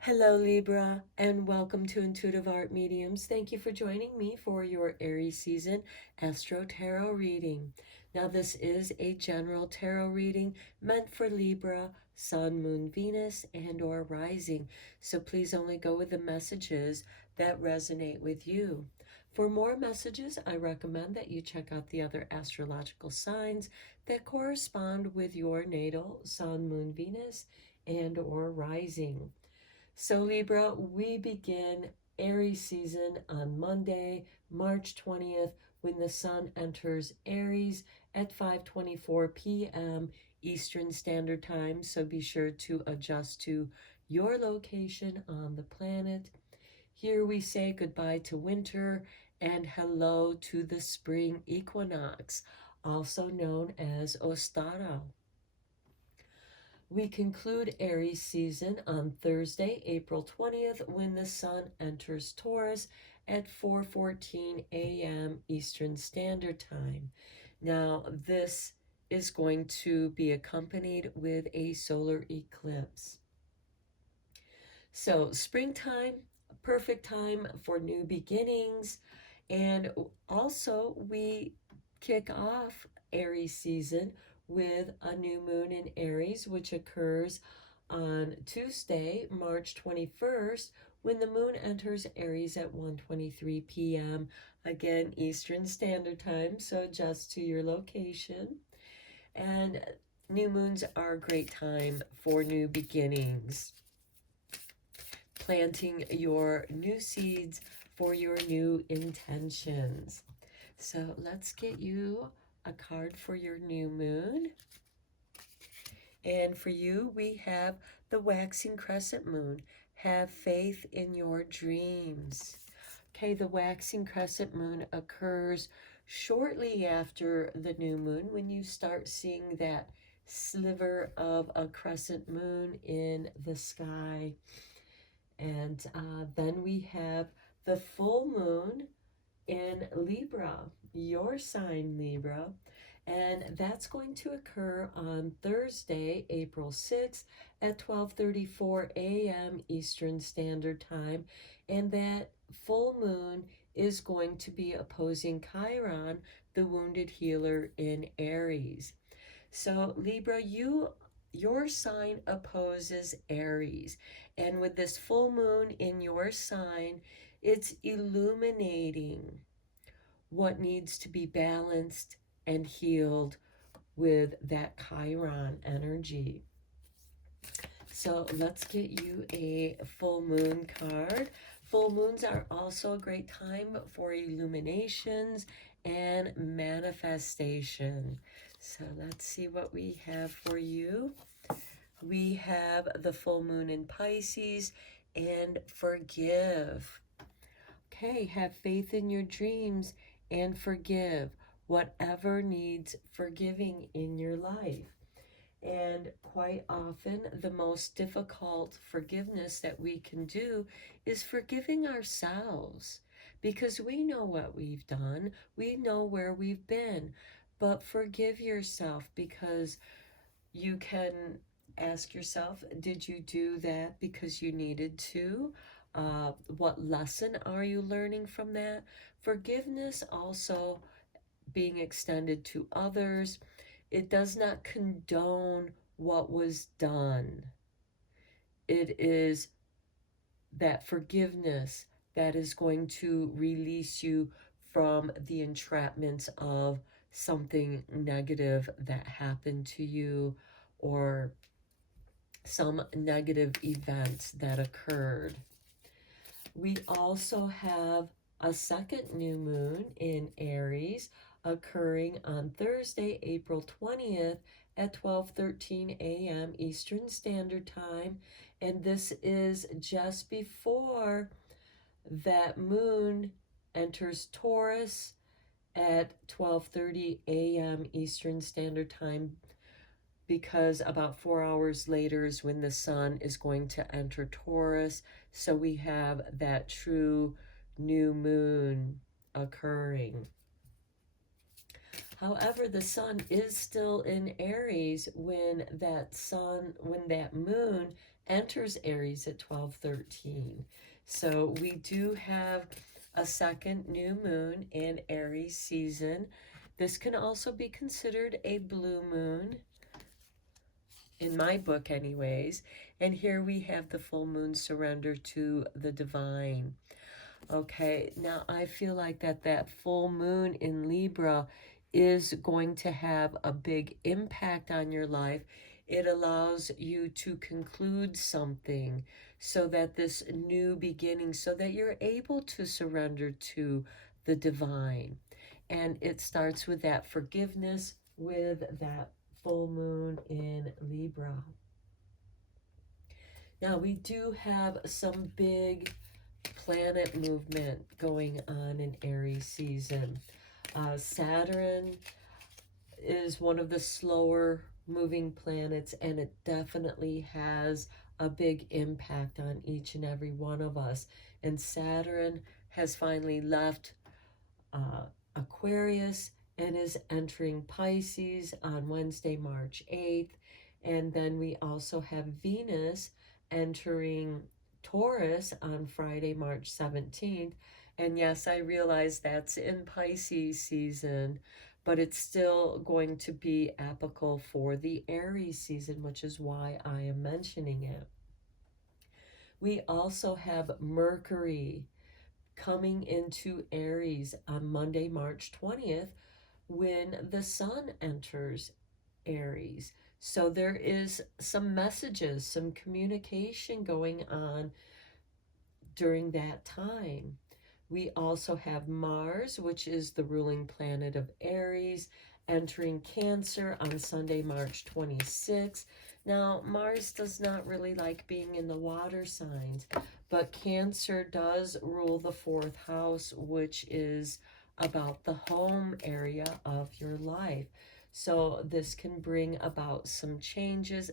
Hello, Libra, and welcome to Intuitive Art Mediums. Thank you for joining me for your Aries season Astro Tarot reading. Now, this is a general tarot reading meant for Libra, Sun, Moon, Venus, and/or Rising. So please only go with the messages that resonate with you. For more messages, I recommend that you check out the other astrological signs that correspond with your natal Sun, Moon, Venus, and/or Rising. So Libra, we begin Aries season on Monday, March 20th, when the sun enters Aries at 5:24 p.m. Eastern Standard Time. So be sure to adjust to your location on the planet. Here we say goodbye to winter and hello to the spring equinox, also known as Ostara. We conclude Aries season on Thursday, April 20th, when the sun enters Taurus at 4:14 a.m. Eastern Standard Time. Now, this is going to be accompanied with a solar eclipse. So, springtime, perfect time for new beginnings. And also, we kick off Aries season with a new moon in Aries, which occurs on Tuesday, March 21st, when the moon enters Aries at 1:23 p.m. Again, Eastern Standard Time, so adjust to your location. And new moons are a great time for new beginnings, planting your new seeds for your new intentions. So let's get you a card for your new moon. And for you, we have the waxing crescent moon. Have faith in your dreams. Okay, the waxing crescent moon occurs shortly after the new moon when you start seeing that sliver of a crescent moon in the sky. And then we have the full moon in Libra, your sign, Libra. And that's going to occur on Thursday, April 6th at 12:34 a.m. Eastern Standard Time. And that full moon is going to be opposing Chiron, the wounded healer in Aries. So Libra, your sign opposes Aries. And with this full moon in your sign, it's illuminating what needs to be balanced and healed with that Chiron energy. So let's get you a full moon card. Full moons are also a great time for illuminations and manifestation. So let's see what we have for you. We have the full moon in Pisces and forgive. Okay, have faith in your dreams and forgive whatever needs forgiving in your life. And quite often, the most difficult forgiveness that we can do is forgiving ourselves, because we know what we've done, we know where we've been. But forgive yourself, because you can ask yourself, did you do that because you needed to? What lesson are you learning from that? Forgiveness also being extended to others. It does not condone what was done. It is that forgiveness that is going to release you from the entrapments of something negative that happened to you, or some negative events that occurred. We also have a second new moon in Aries occurring on Thursday, April 20th at 12:13 a.m. Eastern Standard Time. And this is just before that moon enters Taurus at 12:30 a.m. Eastern Standard Time, because about 4 hours later is when the sun is going to enter Taurus. So we have that true new moon occurring. However, the sun is still in Aries when that moon enters Aries at 12:13. So we do have a second new moon in Aries season. This can also be considered a blue moon, in my book anyways. And here we have the full moon surrender to the divine. Okay, now I feel like that full moon in Libra is going to have a big impact on your life. It allows you to conclude something, so that this new beginning, so that you're able to surrender to the divine. And it starts with that forgiveness with that full moon in Libra. Now we do have some big planet movement going on in Aries season. Saturn is one of the slower moving planets, and it definitely has a big impact on each and every one of us. And Saturn has finally left Aquarius and is entering Pisces on Wednesday, March 8th. And then we also have Venus entering Taurus on Friday, March 17th. And yes, I realize that's in Pisces season, but it's still going to be apical for the Aries season, which is why I am mentioning it. We also have Mercury coming into Aries on Monday, March 20th, when the sun enters Aries. So there is some messages, some communication going on during that time. We also have Mars, which is the ruling planet of Aries, entering Cancer on Sunday, March 26th. Now, Mars does not really like being in the water signs, but Cancer does rule the fourth house, which is about the home area of your life. So this can bring about some changes.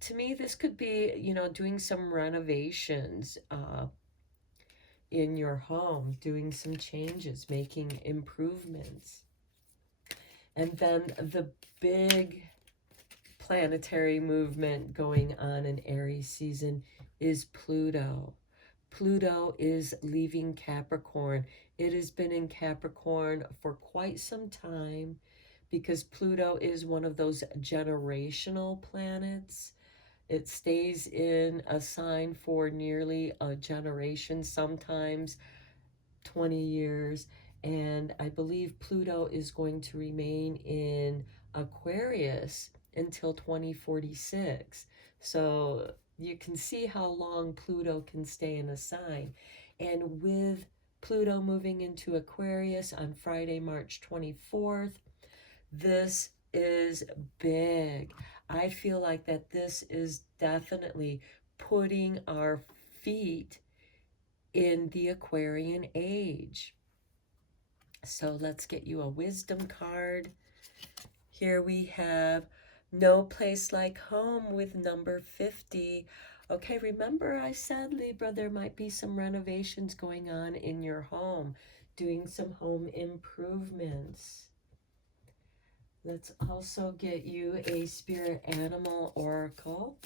To me, this could be, doing some renovations in your home, doing some changes, making improvements. And then the big planetary movement going on in Aries season is Pluto. Pluto is leaving Capricorn. It has been in Capricorn for quite some time, because Pluto is one of those generational planets. It stays in a sign for nearly a generation, sometimes 20 years. And I believe Pluto is going to remain in Aquarius until 2046. So you can see how long Pluto can stay in a sign. And with Pluto moving into Aquarius on Friday, March 24th, this is big. I feel like that this is definitely putting our feet in the Aquarian age. So let's get you a wisdom card. Here we have No Place Like Home with number 50. Okay, remember I said, Libra, there might be some renovations going on in your home, doing some home improvements. Let's also get you a spirit animal oracle.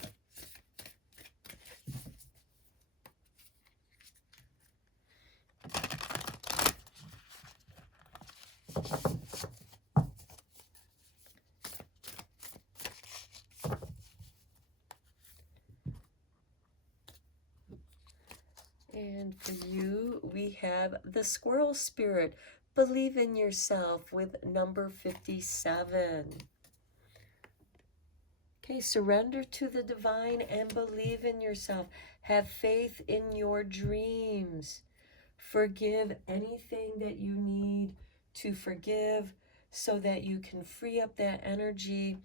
And for you, we have the Squirrel Spirit. Believe in yourself with number 57. Okay, surrender to the divine and believe in yourself. Have faith in your dreams. Forgive anything that you need to forgive, so that you can free up that energy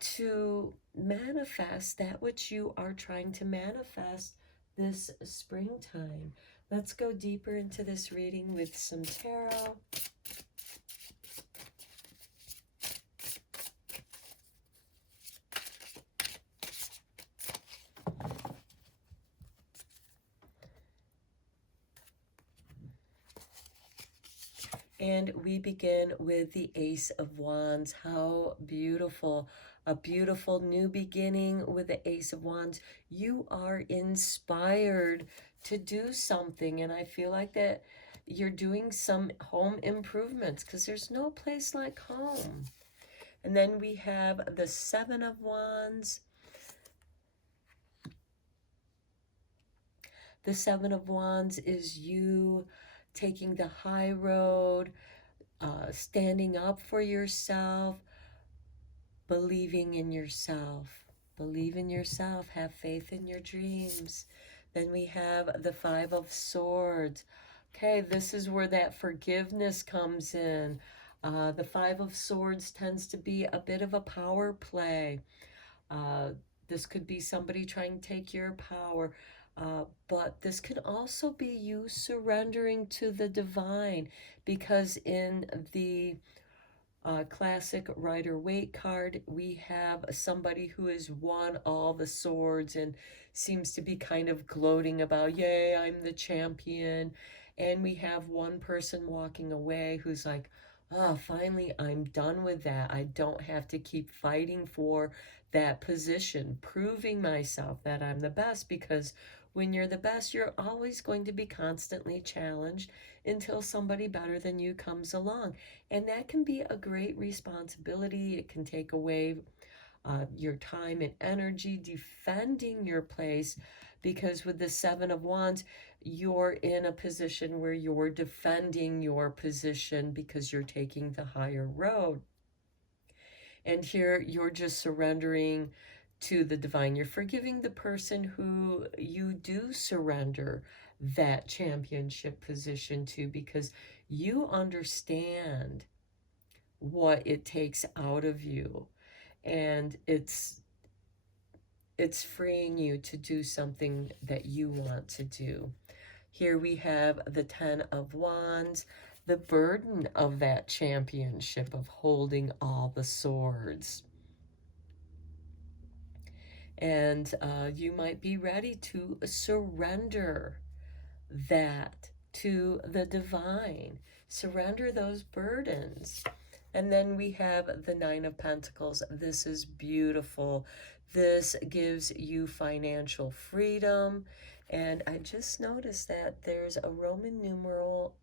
to manifest that which you are trying to manifest this springtime. Let's go deeper into this reading with some tarot. And we begin with the Ace of Wands. How beautiful. a beautiful new beginning with the Ace of Wands. You are inspired to do something, and I feel like that you're doing some home improvements because there's no place like home. And then we have the Seven of Wands. The Seven of Wands is you taking the high road, standing up for yourself, believing in yourself. Believe in yourself. Have faith in your dreams. Then we have the Five of Swords. Okay, this is where that forgiveness comes in. The Five of Swords tends to be a bit of a power play. Uh, this could be somebody trying to take your power. But this could also be you surrendering to the divine, because in the classic Rider-Waite card, we have somebody who has won all the swords and seems to be kind of gloating about, yay, I'm the champion. And we have one person walking away who's like, oh, finally, I'm done with that. I don't have to keep fighting for that position, proving myself that I'm the best, because when you're the best, you're always going to be constantly challenged until somebody better than you comes along. And that can be a great responsibility. It can take away your time and energy defending your place, because with the Seven of Wands, you're in a position where you're defending your position because you're taking the higher road. And here you're just surrendering to the divine. You're forgiving the person who you do surrender that championship position to, because you understand what it takes out of you, and it's freeing you to do something that you want to do. Here we have the Ten of Wands, the burden of that championship of holding all the swords. And you might be ready to surrender that to the divine. Surrender those burdens. And then we have the Nine of Pentacles. This is beautiful. This gives you financial freedom. And I just noticed that there's a Roman numeral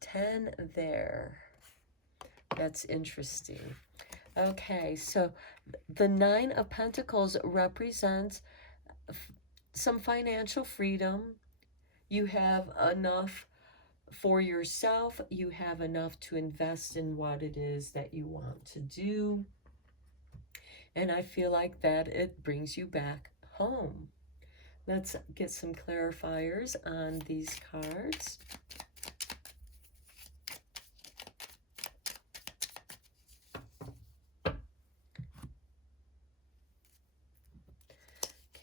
10 there. That's interesting. Okay, so the Nine of Pentacles represents some financial freedom. You have enough for yourself. You have enough to invest in what it is that you want to do. And I feel like that it brings you back home. Let's get some clarifiers on these cards.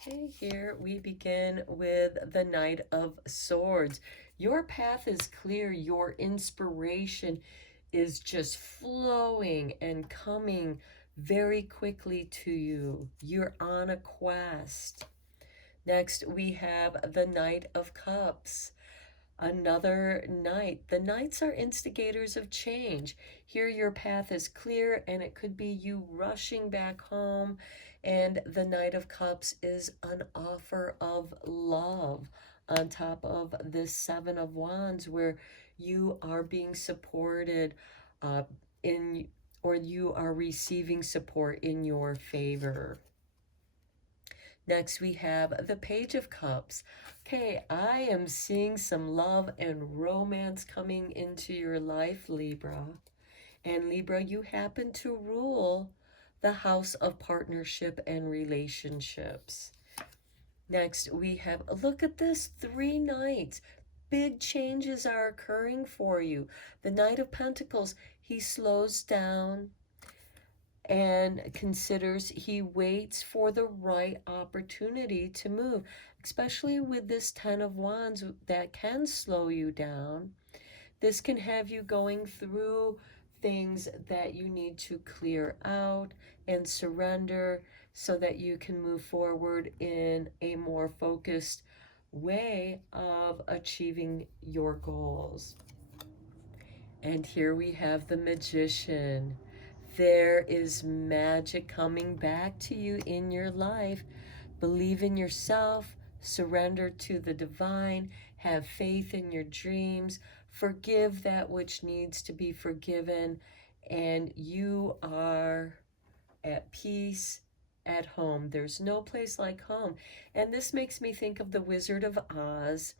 Okay, here we begin with the Knight of Swords. Your path is clear. Your inspiration is just flowing and coming very quickly to you. You're on a quest. Next, we have the Knight of Cups. Another knight. The knights are instigators of change. Here your path is clear, and it could be you rushing back home. And the Knight of Cups is an offer of love on top of this Seven of Wands, where you are being supported or you are receiving support in your favor. Next, we have the Page of Cups. Okay, I am seeing some love and romance coming into your life, Libra. And Libra, you happen to rule the house of partnership and relationships. Next, we have, look at this, 3 knights. Big changes are occurring for you. The Knight of Pentacles, he slows down and considers, he waits for the right opportunity to move, especially with this Ten of Wands that can slow you down. This can have you going through things that you need to clear out and surrender so that you can move forward in a more focused way of achieving your goals. And here we have the Magician. There is magic coming back to you in your life. Believe in yourself, surrender to the divine, have faith in your dreams, forgive that which needs to be forgiven, and you are at peace, at home. There's no place like home. And this makes me think of the Wizard of Oz.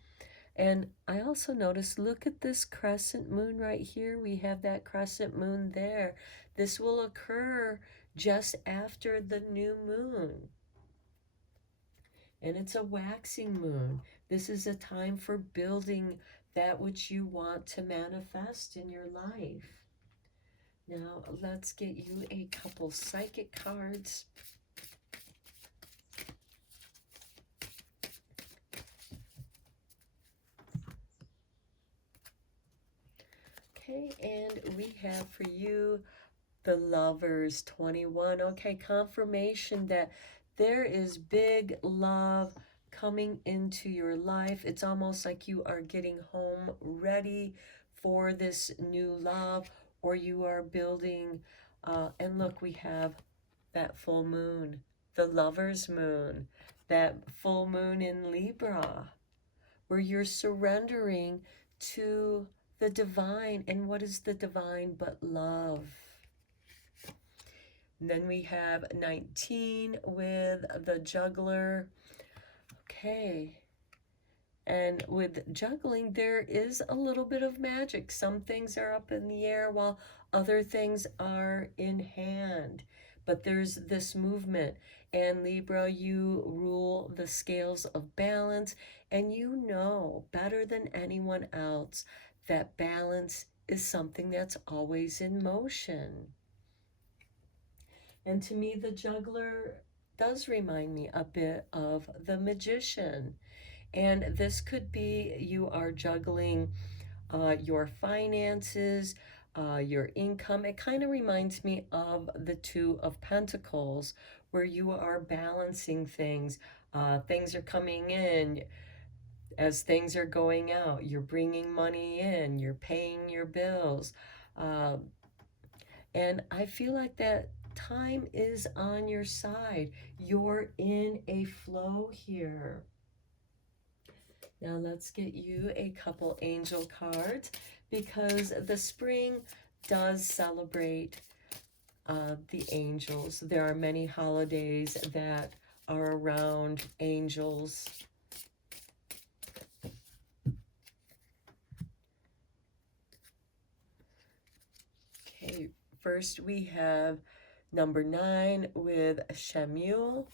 And I also noticed, look at this crescent moon right here. We have that crescent moon there. This will occur just after the new moon. And it's a waxing moon. This is a time for building that which you want to manifest in your life. Now, let's get you a couple psychic cards. Okay, and we have for you the Lovers 21. Okay, confirmation that there is big love coming into your life. It's almost like you are getting home ready for this new love, or you are building. And look, we have that full moon, the Lover's moon, that full moon in Libra, where you're surrendering to the divine. And what is the divine but love? And then we have 19 with the Juggler. Okay. And with juggling, there is a little bit of magic. Some things are up in the air while other things are in hand. But there's this movement. And Libra, you rule the scales of balance. And you know better than anyone else that balance is something that's always in motion. And to me, the Juggler does remind me a bit of the Magician. And this could be you are juggling your finances, your income. It kind of reminds me of the Two of Pentacles, where you are balancing things. Things are coming in as things are going out. You're bringing money in, you're paying your bills. Uh, and I feel like that time is on your side. You're in a flow here. Now let's get you a couple angel cards, because the spring does celebrate the angels. There are many holidays that are around angels. Okay, first we have number 9 with Shemuel.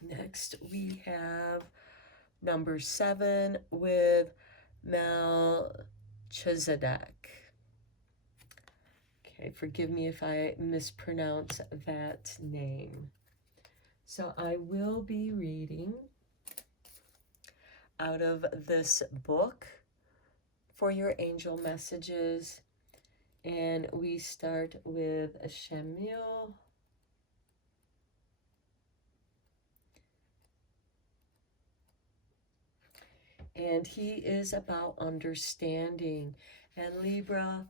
Next we have number 7 with Melchizedek. Okay, forgive me if I mispronounce that name. So I will be reading out of this book for your angel messages. And we start with Shemuel. And he is about understanding. And Libra,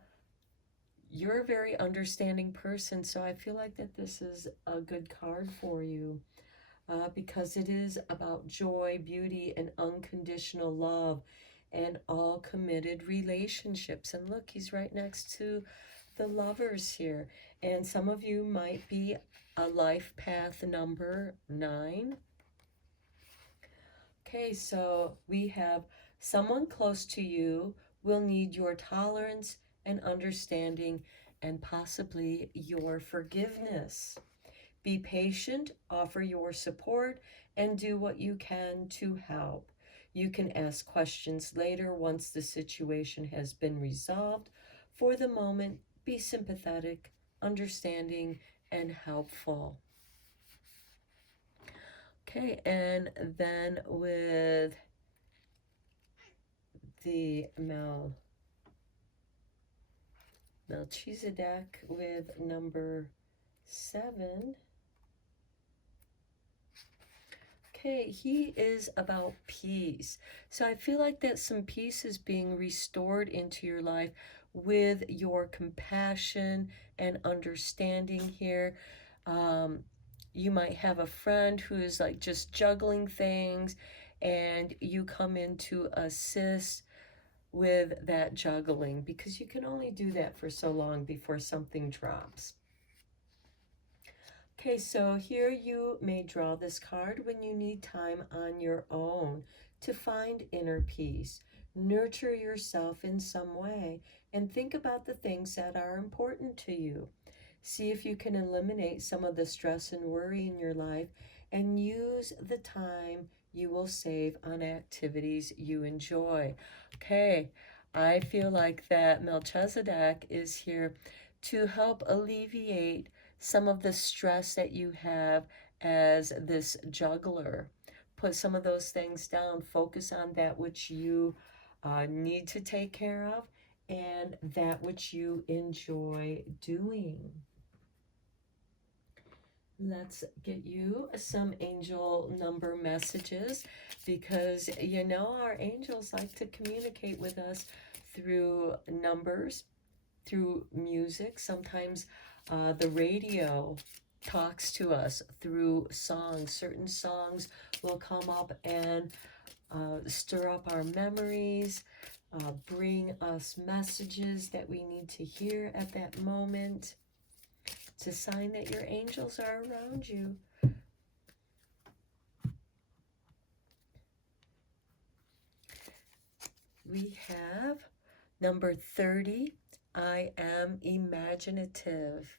you're a very understanding person, so I feel like that this is a good card for you, because it is about joy, beauty, and unconditional love, and all committed relationships. And look, he's right next to the Lovers here. And some of you might be a life path number 9. Okay, so we have someone close to you will need your tolerance and understanding, and possibly your forgiveness. Be patient, offer your support, and do what you can to help. You can ask questions later once the situation has been resolved. For the moment, be sympathetic, understanding, and helpful. Okay, and then with the Melchizedek with number 7. Okay, he is about peace. So I feel like that some peace is being restored into your life with your compassion and understanding here. Um, you might have a friend who is like just juggling things, and you come in to assist with that juggling, because you can only do that for so long before something drops. Okay, so here you may draw this card when you need time on your own to find inner peace. Nurture yourself in some way and think about the things that are important to you. See if you can eliminate some of the stress and worry in your life and use the time you will save on activities you enjoy. Okay, I feel like that Melchizedek is here to help alleviate some of the stress that you have as this juggler. Put some of those things down, focus on that which you need to take care of and that which you enjoy doing. Let's get you some angel number messages, because you know our angels like to communicate with us through numbers, through music. Sometimes the radio talks to us through songs. Certain songs will come up and stir up our memories, bring us messages that we need to hear at that moment. It's a sign that your angels are around you. We have number 30, I am imaginative.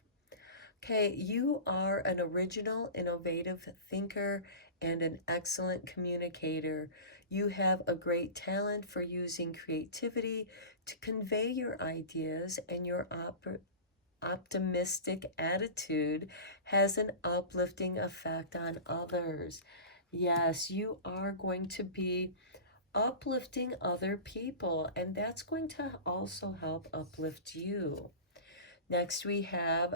Okay, you are an original, innovative thinker and an excellent communicator. You have a great talent for using creativity to convey your ideas, and your optimistic attitude has an uplifting effect on others. Yes, you are going to be uplifting other people, and that's going to also help uplift you. Next, we have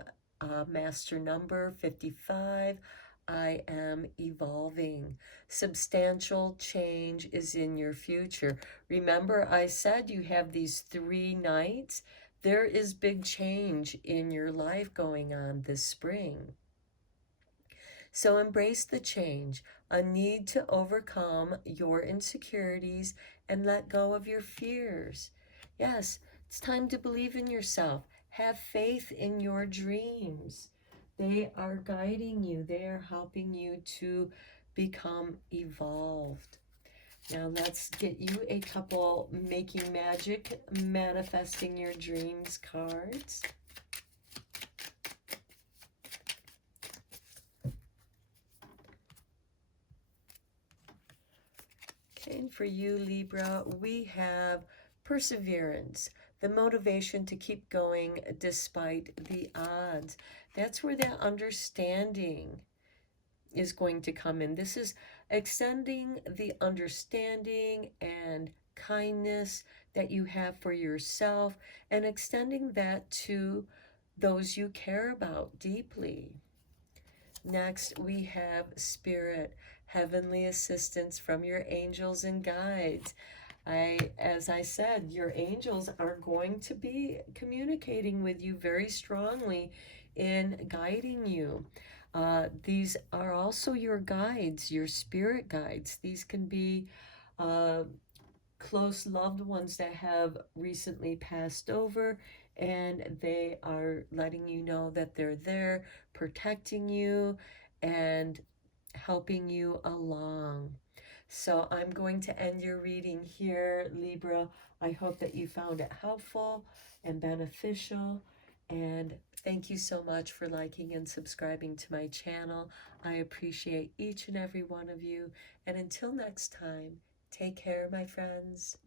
master number 55. I am evolving. Substantial change is in your future. Remember, I said you have these 3 nights. There is big change in your life going on this spring. So embrace the change, a need to overcome your insecurities and let go of your fears. Yes, it's time to believe in yourself. Have faith in your dreams. They are guiding you, they are helping you to become evolved. Now let's get you a couple Making Magic, Manifesting Your Dreams cards. And for you, Libra, we have perseverance, the motivation to keep going despite the odds. That's where that understanding is going to come in. This is extending the understanding and kindness that you have for yourself and extending that to those you care about deeply. Next, we have spirit, heavenly assistance from your angels and guides. As I said, your angels are going to be communicating with you very strongly in guiding you. These are also your guides, your spirit guides. These can be close loved ones that have recently passed over, and they are letting you know that they're there, protecting you and helping you along. So I'm going to end your reading here, Libra. I hope that you found it helpful and beneficial. And thank you so much for liking and subscribing to my channel. I appreciate each and every one of you. And until next time, take care, my friends.